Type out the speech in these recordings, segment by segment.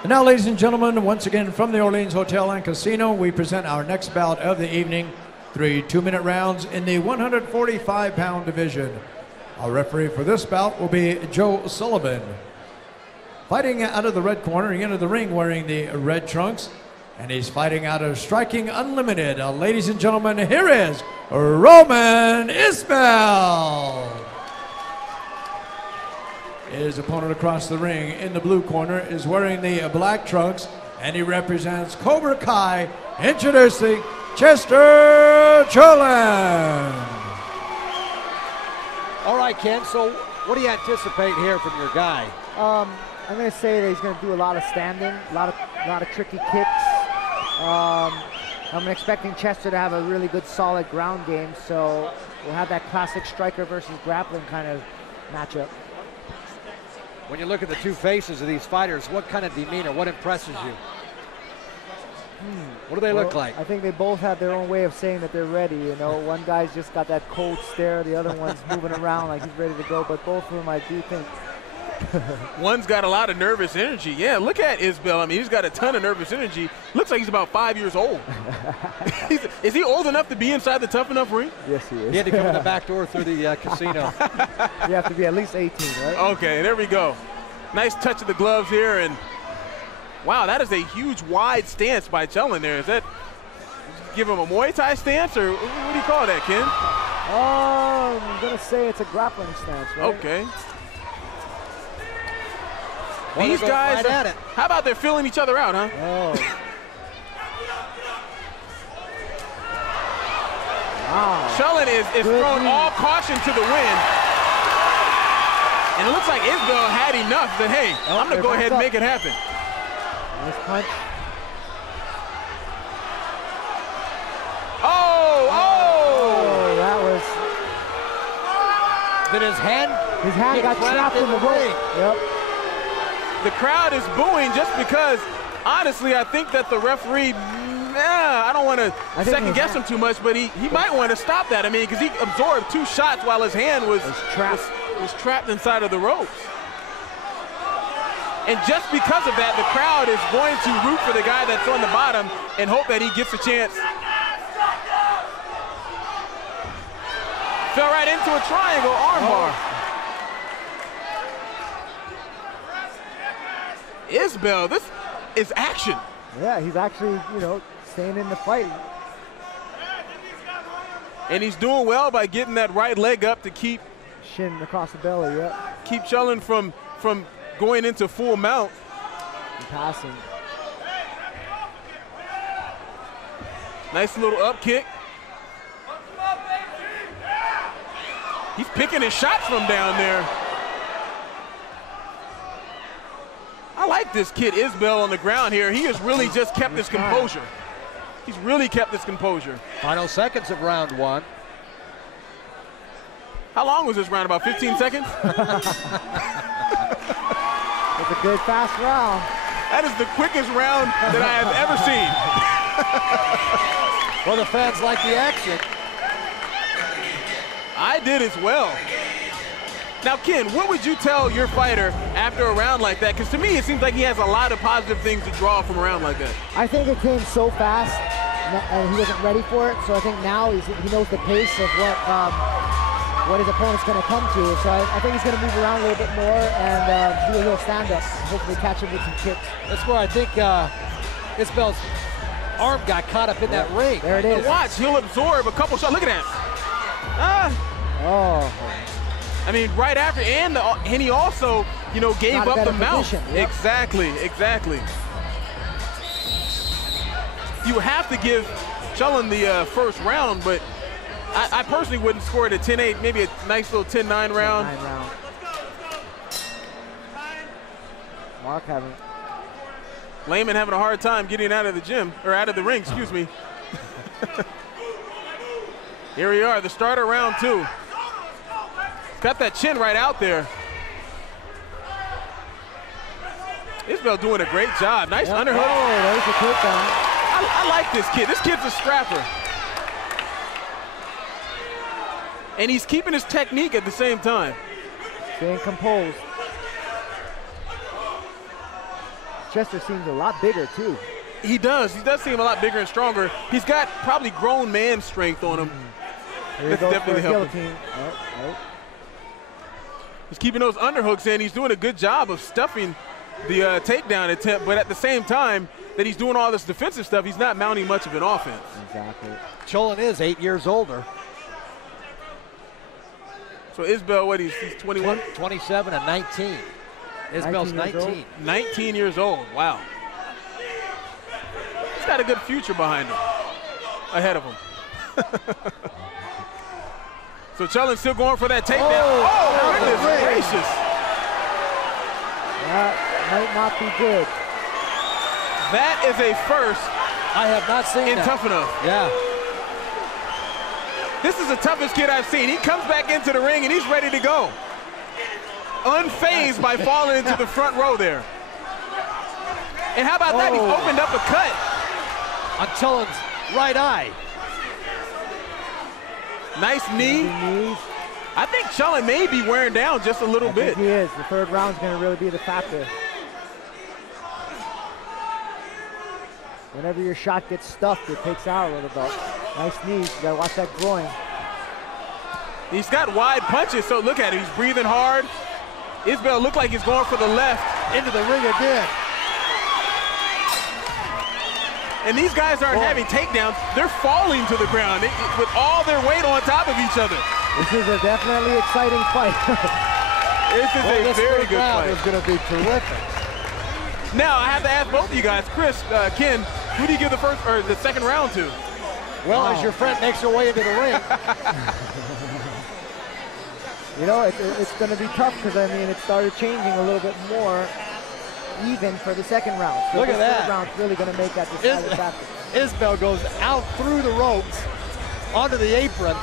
And now, ladies and gentlemen, once again from the Orleans Hotel and Casino, we present our next bout of the evening. 3 2-minute rounds in the 145-pound division. Our referee for this bout will be Joe Sullivan. Fighting out of the red corner, he entered the ring wearing the red trunks, and he's fighting out of Striking Unlimited. Ladies and gentlemen, here is Roman Isbell. His opponent across the ring in the blue corner is wearing the black trunks, and he represents Cobra Kai. Introducing Chester Cullen. All right, Ken, so what do you anticipate here from your guy? I'm going to say that he's going to do a lot of standing, a lot of tricky kicks. I'm expecting Chester to have a really good, solid ground game, so we'll have that classic striker versus grappling kind of matchup. When you look at the two faces of these fighters, what kind of demeanor, what impresses you? What do they look like? I think they both have their own way of saying that they're ready. You know, one guy's just got that cold stare, the other one's moving around like he's ready to go, but both of them, I do think. One's got a lot of nervous energy. Yeah, look at Isbell. I mean, he's got a ton of nervous energy. Looks like he's about 5 years old. Is he old enough to be inside the Tuff-N-Uff ring? Yes, he is. He had to come in the back door through the casino. You have to be at least 18, right? Okay, there we go. Nice touch of the gloves here, and wow, that is a huge wide stance by Cullen there. Is that give him a Muay Thai stance, or what do you call that, Ken? I'm going to say it's a grappling stance, right? Okay. Well, these guys, right at it. How about they're filling each other out, huh? Oh. Wow. Cullen is throwing all caution to the wind. And it looks like Isbell had enough that, hey, I'm going to go ahead and make it happen. Nice punch. Oh, that was... Then his hand got trapped in the ring. Yep. The crowd is booing just because, honestly, I think that the referee, I don't want to second guess him too much, but he might want to stop that. I mean, because he absorbed 2 shots while his hand was trapped inside of the ropes. And just because of that, the crowd is going to root for the guy that's on the bottom and hope that he gets a chance. Fell right into a triangle armbar. Isbell, this is action. Yeah, he's actually, staying in the fight. And he's doing well by getting that right leg up to keep shin across the belly, yeah. Keep Cullen from going into full mount. And passing. Nice little up kick. He's picking his shots from down there. I like this kid Isbell on the ground here. He has really just kept his composure. He's really kept his composure. Final seconds of round 1. How long was this round? About 15 seconds? It's a good fast round. That is the quickest round that I have ever seen. Well, the fans like the action. I did as well. Now, Ken, what would you tell your fighter after a round like that? Because to me, it seems like he has a lot of positive things to draw from a round like that. I think it came so fast, and he wasn't ready for it. So I think now he knows the pace of what his opponent's going to come to. So I think he's going to move around a little bit more and do a little stand-up, hopefully catch him with some kicks. That's where I think Isbell's arm got caught up in that ring. There it is. But watch, he'll absorb a couple shots. Look at that. I mean, right after, and he also, gave up the mount. Yep. Exactly. You have to give Cullen the first round, but I personally wouldn't score it at 10-8, maybe a nice little 10-9 round. Mark having. Layman having a hard time getting out of the gym, or out of the ring, excuse me. Here we are, the start of round 2. Got that chin right out there. Isbell doing a great job. Nice underhook. Oh, there's a takedown. I like this kid. This kid's a scrapper. And he's keeping his technique at the same time. Staying composed. Chester seems a lot bigger, too. He does. He does seem a lot bigger and stronger. He's got probably grown man strength on him. That's definitely helping. He's keeping those underhooks in. He's doing a good job of stuffing the takedown attempt, but at the same time that he's doing all this defensive stuff, he's not mounting much of an offense. Exactly. Cullen is 8 years older. So Isbell, what, he's 21? 27 and 19. Isbell's 19. 19 years old, wow. He's got a good future behind him, ahead of him. So Cullen's still going for that takedown. Oh, goodness gracious. That might not be good. That is a first. I have not seen in that. Tuff-N-Uff. Yeah. This is the toughest kid I've seen. He comes back into the ring and he's ready to go. Unfazed by falling into the front row there. And how about that? He's opened up a cut on Cullen's right eye. Nice knee. I think Cullen may be wearing down just a little bit. He is. The third round's going to really be the factor. Whenever your shot gets stuffed, it takes out a little bit. Nice knees. You got to watch that groin. He's got wide punches, so look at it. He's breathing hard. Isbell looked like he's going for the left. Into the ring again. And these guys aren't having takedowns. They're falling to the ground with all their weight on top of each other. This is a definitely exciting fight. This is a very good fight. It's going to be terrific. Now, I have to ask both of you guys, Chris, Ken, who do you give the first or the second round to? Well, as your friend makes her way into the ring. You know, it's going to be tough because, I mean, it started changing a little bit more even for the second round. So look at that. Third round's really going to make that deciding factor. Isbell goes out through the ropes onto the apron.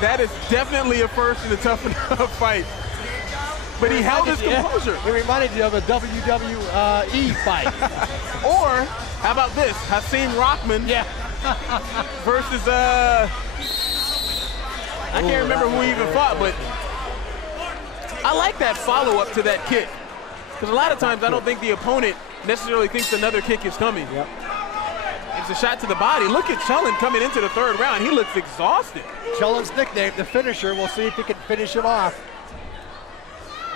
That is definitely a first in the Tuff-N-Uff fight. But he held his composure. It reminded you of a WWE fight. Or, how about this? Hasim Rahman versus, I can't remember who he even fought, but I like that follow-up to that kick. Because a lot of times I don't think the opponent necessarily thinks another kick is coming. Yep. It's a shot to the body. Look at Cullen coming into the third round. He looks exhausted. Cullen's nickname, the finisher. We'll see if he can finish him off.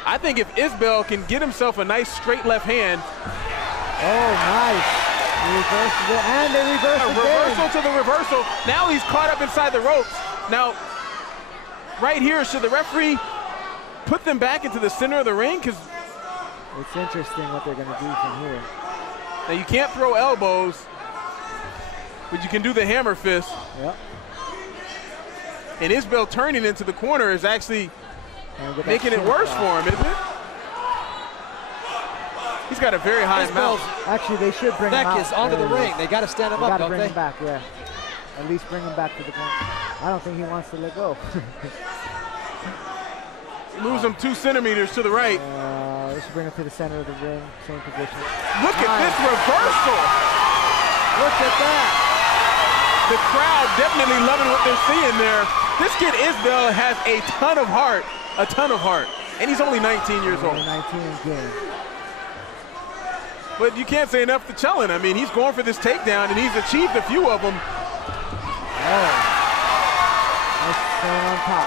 I think if Isbell can get himself a nice straight left hand. Oh, nice. He reverses it, and they reverse it. Reversal to the reversal. Now he's caught up inside the ropes. Now, right here, should the referee put them back into the center of the ring? Because it's interesting what they're going to do from here. Now, you can't throw elbows, but you can do the hammer fist. Yep. And Isbell turning into the corner is actually making it worse for him, isn't it? He's got a very high mount. Actually, they should bring him out. Neck is onto the ring. They got to stand him up, don't they? Bring him back, yeah. At least bring him back to the corner. I don't think he wants to let go. He moves him 2 centimeters to the right. They should bring him to the center of the ring, same position. Look at this reversal. Look at that. The crowd definitely loving what they're seeing there. This kid Isbell has a ton of heart, and he's only 19 years old. 19 game. But you can't say enough to Cullen. I mean, he's going for this takedown, and he's achieved a few of them. Oh, nice staying on top.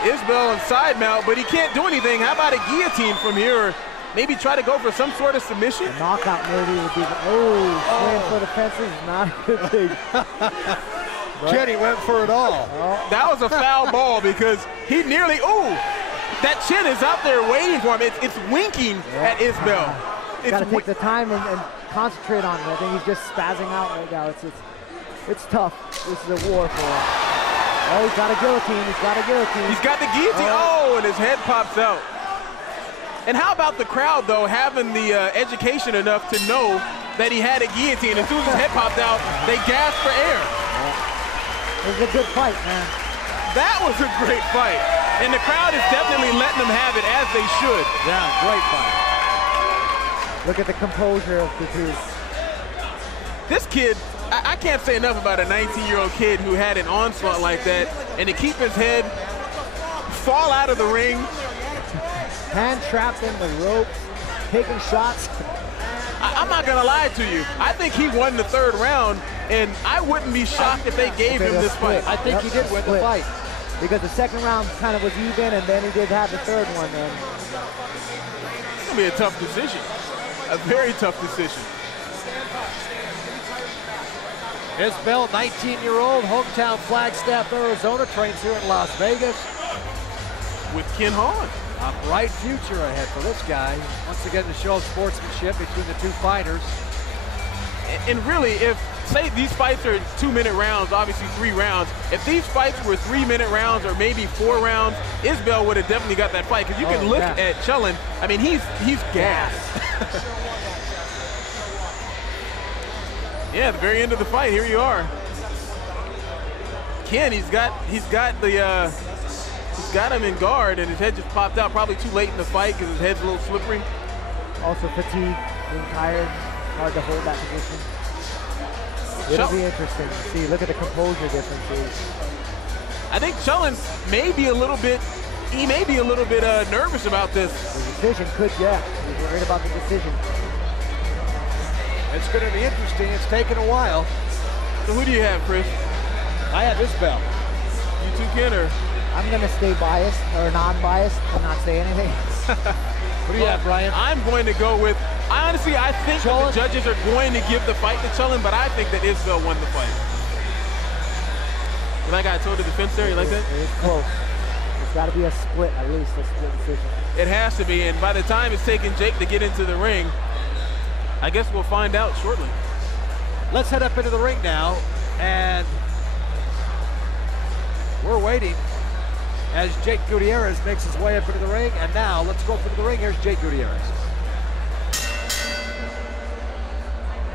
Isbell on side mount, but he can't do anything. How about a guillotine from here? Or maybe try to go for some sort of submission? A knockout maybe would be, swinging for the fences is not a good thing. Kenny went for it all. That was a foul ball because he nearly, that chin is out there waiting for him. It's winking at Isbell. Got to take the time and concentrate on it. I think he's just spazzing out right now. It's tough. This is a war for him. Oh, he's got a guillotine. He's got a guillotine. He's got the guillotine. And his head pops out. And how about the crowd, though, having the education enough to know that he had a guillotine? As soon as his head popped out, they gasped for air. It was a good fight, man. That was a great fight. And the crowd is definitely letting them have it, as they should. Yeah, great fight. Look at the composure of the two. This kid, I can't say enough about a 19-year-old kid who had an onslaught like that, and to keep his head, fall out of the ring. Hand trapped in the ropes. taking shots. I'm not going to lie to you. I think he won the 3rd round, and I wouldn't be shocked if they gave him this fight. I think he did win the fight. Because the 2nd round kind of was even, and then he did have the 3rd one. And it's going to be a tough decision. A very tough decision. Isbell, 19-year-old, hometown Flagstaff, Arizona, trains here in Las Vegas. With Ken Hahn. A bright future ahead for this guy. Once again, to show sportsmanship between the two fighters. And really, if, say these fights are 2-minute rounds, obviously 3 rounds. If these fights were 3-minute rounds or maybe 4 rounds, Isbell would have definitely got that fight. Because you can look at Cullen. I mean, he's gassed. Yeah, at the very end of the fight, here you are. Ken, he's got him in guard, and his head just popped out. Probably too late in the fight because his head's a little slippery. Also fatigue, being tired, hard to hold that position. It'll be interesting to see. Look at the composure differences. I think Cullen may be a little bit. He may be a little bit nervous about this. The decision could, yeah. He's worried about the decision. It's going to be interesting. It's taken a while. So who do you have, Chris? I have Isbell. You too, Ken, or? I'm going to stay biased, or non-biased, and not say anything. What do you have, Brian? I'm going to go with, I think that the judges are going to give the fight to Cullen, but I think that Isbell won the fight. You like I told the defense there? You like that? It is close. It's got to be a split, at least a split decision. It has to be, and by the time it's taking Jake to get into the ring, I guess we'll find out shortly. Let's head up into the ring now, and we're waiting as Jake Gutierrez makes his way up into the ring. And now let's go up into the ring. Here's Jake Gutierrez.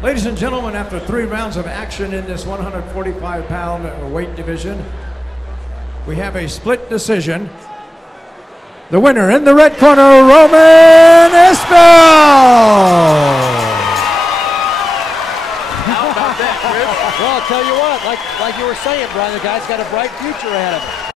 Ladies and gentlemen, after 3 rounds of action in this 145-pound weight division, we have a split decision. The winner in the red corner, Roman Isbell. Well, I'll tell you what, like you were saying, Brian, the guy's got a bright future ahead of him.